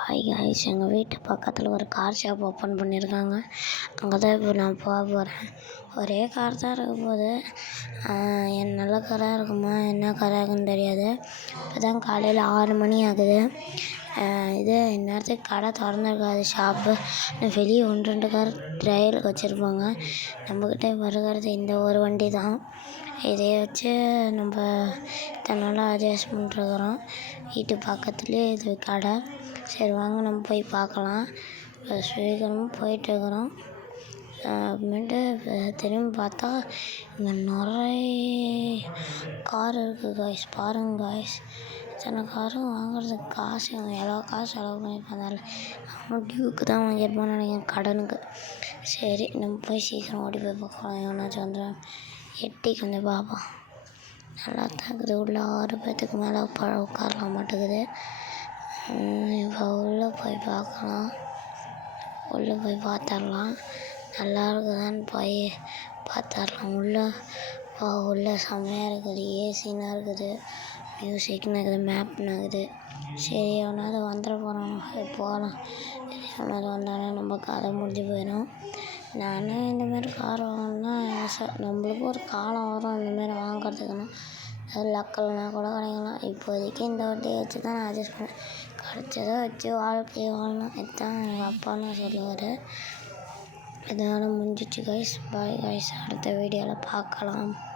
Hi guys எங்கள் வீட்டு பக்கத்தில் ஒரு கார் ஷாப் ஓப்பன் பண்ணியிருக்காங்க அங்கே தான் இப்போ நான் போக போகிறேன் ஒரே கார் தான் இருக்க போகுது. என் நல்ல காராக இருக்குமா? என்ன காராக இருக்குன்னு தெரியாது. இப்போ தான் காலையில் ஆறு மணி ஆகுது. இது இந்நேரத்துக்கு கடை திறந்துருக்காது. ஷாப்பு வெளியே ஒன்று ரெண்டு கார் ட்ரையலுக்கு வச்சுருப்பாங்க. நம்மக்கிட்ட வருகிறது இந்த ஒரு வண்டி தான் இதை வச்சு நம்ம தன்னால் அட்ஜஸ்ட் பண்ணிட்டுருக்குறோம் வீட்டு பக்கத்துலேயே இது கடை. சரி வாங்க நம்ம போய் பார்க்கலாம். இப்போ சீக்கிரமாக போயிட்டுருக்குறோம். அப்புறமேட்டு திரும்பி பார்த்தா இங்கே நிறைய கார் இருக்குது காய்ஸ் பாருங்க காய்ஸ் இத்தனை காரும் வாங்குறதுக்கு காசு எவ்வளோ காசு செலவு பண்ணியிருப்பாங்க அவன் டியூக்கு தான் வாங்கியிருப்பான்னு நினைக்கிறேன் கடனுக்கு. சரி நம்ம போய் சீக்கிரம் ஓடி போய் பார்க்கலாம். எவனாச்சும் வந்துடும். எட்டிக்கு வந்து பார்ப்போம் நல்லா தான் இருக்குது உள்ள ஆறு பேர்த்துக்கு மேலே உட்காரலாம் மாட்டேங்குது. இப்போ உள்ளே போய் பார்க்கலாம். உள்ளே போய் பார்த்துடலாம். நல்லா இருக்குதான்னு போய் பார்த்துடலாம். உள்ளே உள்ளே செம்மையாக இருக்குது. ஏசின்னா இருக்குது. மியூசிக்னு இருக்குது. மேப்னு இருக்குது. சரி எவனாவது வந்துட போகிறான் போகலாம் எவனாவது வந்தாலும் நம்ம கதை முடிஞ்சு போயிடும். நானும் இந்தமாரி கார் வாங்கணும்னு ஆசை நம்மளுக்கும் ஒரு காலம் வரும் இந்தமாரி வாங்குறதுக்குன்னு. அது லக் இல்லைனா கூட கிடைக்கலாம். இப்போதைக்கு இந்த வண்டியை வச்சு தான் நான் அட்ஜஸ்ட் பண்ணேன். கிடச்சத வச்சு வாழ்க்கையை வாழணும். இதுதான் எங்கள் அப்பான்னு சொல்லுவார். இதோட முடிஞ்சிச்சு கைஸ் பாய் கைஸ் அடுத்த வீடியோவில் பார்க்கலாம்.